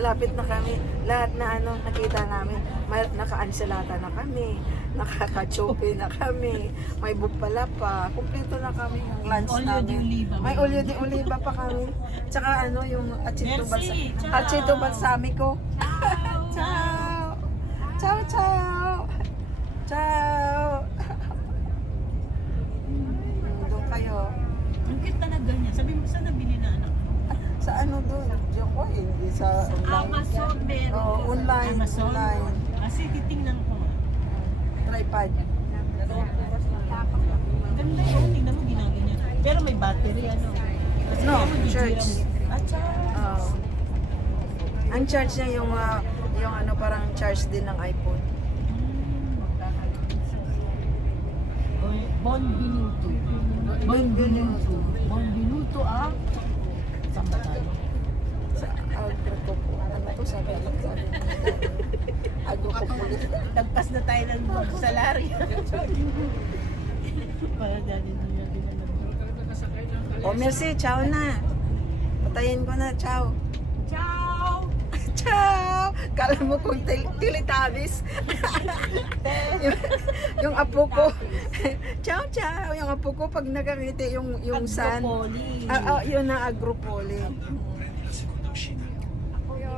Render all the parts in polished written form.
malapit na kami. Lahat na nakita namin, naka-anselata na kami, nakaka-chope na kami, may bupala pa, kumpleto na kami yung lunch namin. May olio de oliva pa kami. Tsaka yung achito balsamico. Ciao! Ciao, ciao! Ciao! Doon kayo. Ang cute talaga niya. Sabi mo, saan nabili na anak mo? Sa doon? Diyan ko, hindi sa online. Amazon meron. Oo, online. Amazon? Online. Kasi titingnan ko. Tripod. Ganda yun. Tingnan mo, ginagawa niya. Pero may battery, Kasi No, kaya mo church. charge. Ang charge niya yung parang charge din ng iPhone. Bon Binuto. Bon Binuto. Bon Binuto, Saan ba tayo? Sa Agro po. Ano to sabi? Agro po ulit. Tagpas na tayo ng salary. Para dali niya din Oh, merci. Ciao na. Patayin ko na. Ciao. Ciao! Ciao! Kala mo kung Teletubbies. yung apo ko. Ciao, ciao. Yung apo ko pag nakangiti yung sun. Agropoli. Yun na agropoli.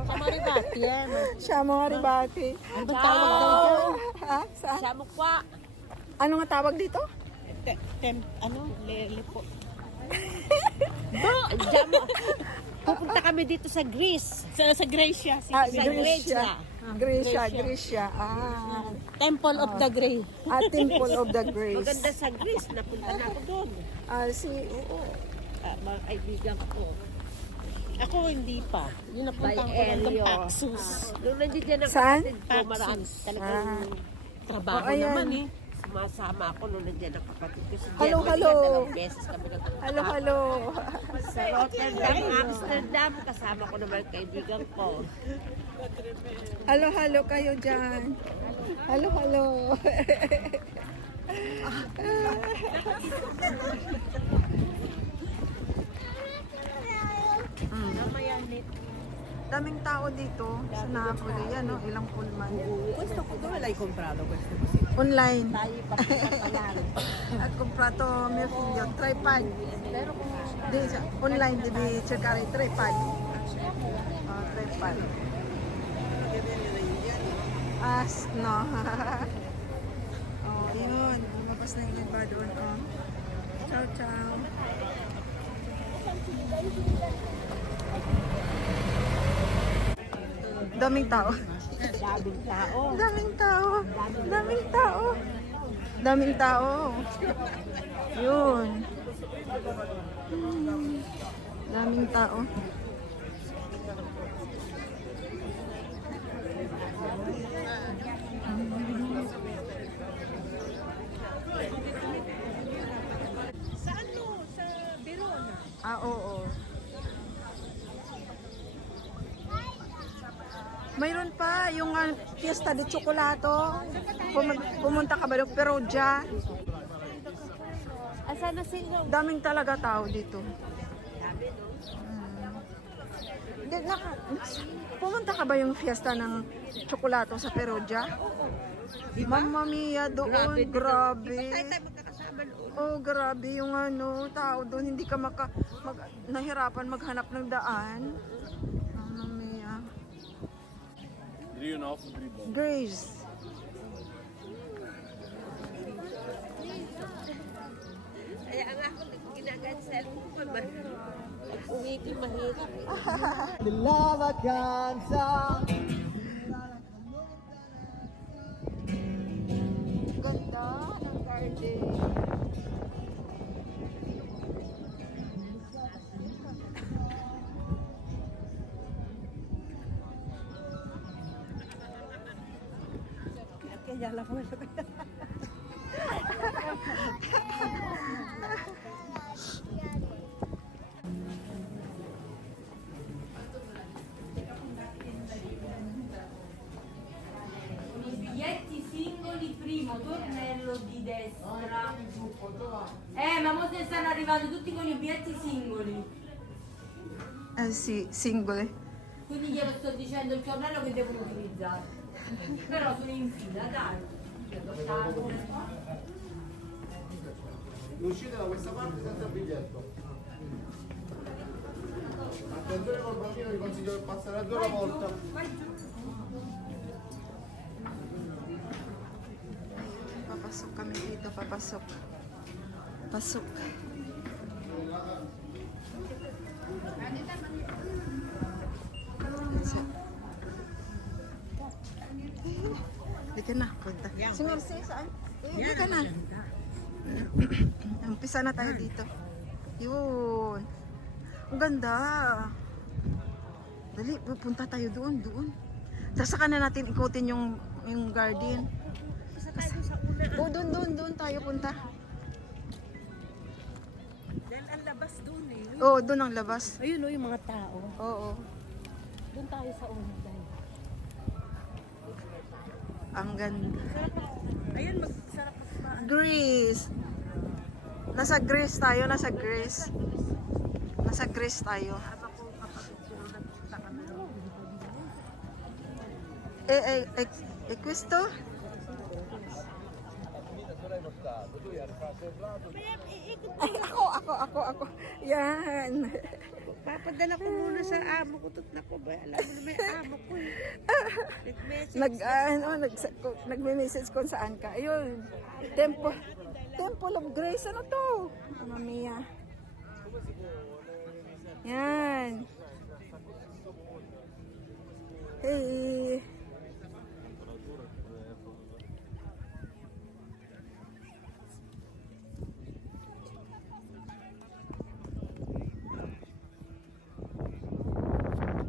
Sa Maribati yan. Siya mga ribati. Ano ba tawag dito? Ha? Saan? Sa mukha. Ano nga tawag dito? Lele po. Pupunta kami dito sa Greece. Sa Gracia. Ah, Sa Gracia. Gracia. Gracia. Temple of the Grey. Temple of the Grace. Maganda sa Greece. Napunta na ako doon. Oo. Mga kaibigan ko. Ako hindi pa. Yun napunta ko ng Paxus. Nung nandiyan ako Saan? ko, marami talagang trabaho ayan. naman Sumasama ako nung nandiyan ang kapatid ko. Si Hello, Germany, hello. dalawang beses kami Hello, hello. Sa Rotterdam, Amsterdam, kasama ko naman kaibigan ko. Hello, hello kayo dyan. Hello, hello. Daming tao dito sa Napoli. Yan, ilang pullman. Questo ko doon, l'hai comprato questo? Online. Tayo papagpapalan. Ho comprato mio figlio tripod. Online devi cercare i tripod. Tripod. No. Yun. Lumabas na yung iba doon. Ciao, ciao. Daming tao. Daming tao. Daming tao. Daming tao. Daming tao. Yun. Daming tao. Sa Sa Verona. Oo. Mayroon pa yung Fiesta de Chocolate. Pumunta ka ba doon? Perugia. Asa na sila? Daming talaga tao dito. Pumunta ka ba yung Fiesta ng Chocolate sa Perugia? Mamma mia, doon. Grabe. Oh, grabe yung tao doon. Hindi ka nahirapan maghanap ng daan. Mamma mia. Grace. Kaya nga ako ginagansel ko pa. Uwi ko mahirap. La vacanza. Ganda ng garden. Kaya lang mo siya. Biglietti singoli, primo tornello di destra. Ma mo se stanno arrivando tutti con i biglietti singoli. Sì, single. Quindi glielo sto dicendo il giornale che devono utilizzare. Però sono in fila, dai. Uscite da questa parte senza biglietto. Attenzione col bambino, vi consiglio di passare a due alla volta. Papasok kami dito, papasok. Pasok. Halika na, punta. Si Mercy, saan? Halika na. Umpisa na tayo dito. Yun. Ang ganda. Dali, punta tayo doon. Tapos saka na natin ikutin yung garden. Isa tayo sa una. Oh, doon tayo punta. Dahil ang labas doon eh. Oo, doon ang labas. Ayun o, yung mga tao. Oo. Doon tayo sa una dahil. Ang ganda. Ayun, magsarap pa. Greece. Nasa Greece tayo, nasa Greece. Nasa Greece tayo. Questo? Ay, ako. Yan. Papadala ko muna sa amo ko. Tot na ko ba? Alam mo na may amo ko eh. Nag-message. Nagme-message kung saan ka. Ayun. Temple of Grace. Ano to? Mamma mia. Yan. Hey.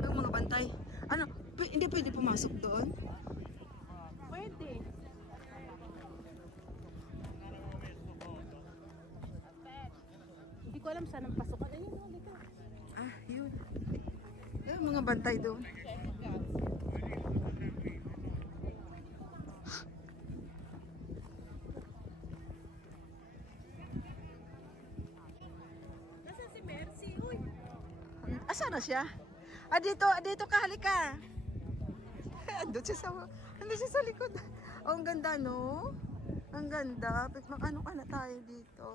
Ang mga bantay. Ano? Hindi pwede pumasok doon? Pwede. Hindi ko alam saan ang pasukan. Ayun, halika. Ah, yun. Yung mga bantay doon. Nasaan si Mercy? Uy! Asa na siya? Dito ka, halika. Andun siya sa likod. Oh, ang ganda, no? Ang ganda. Ano ka na tayo dito?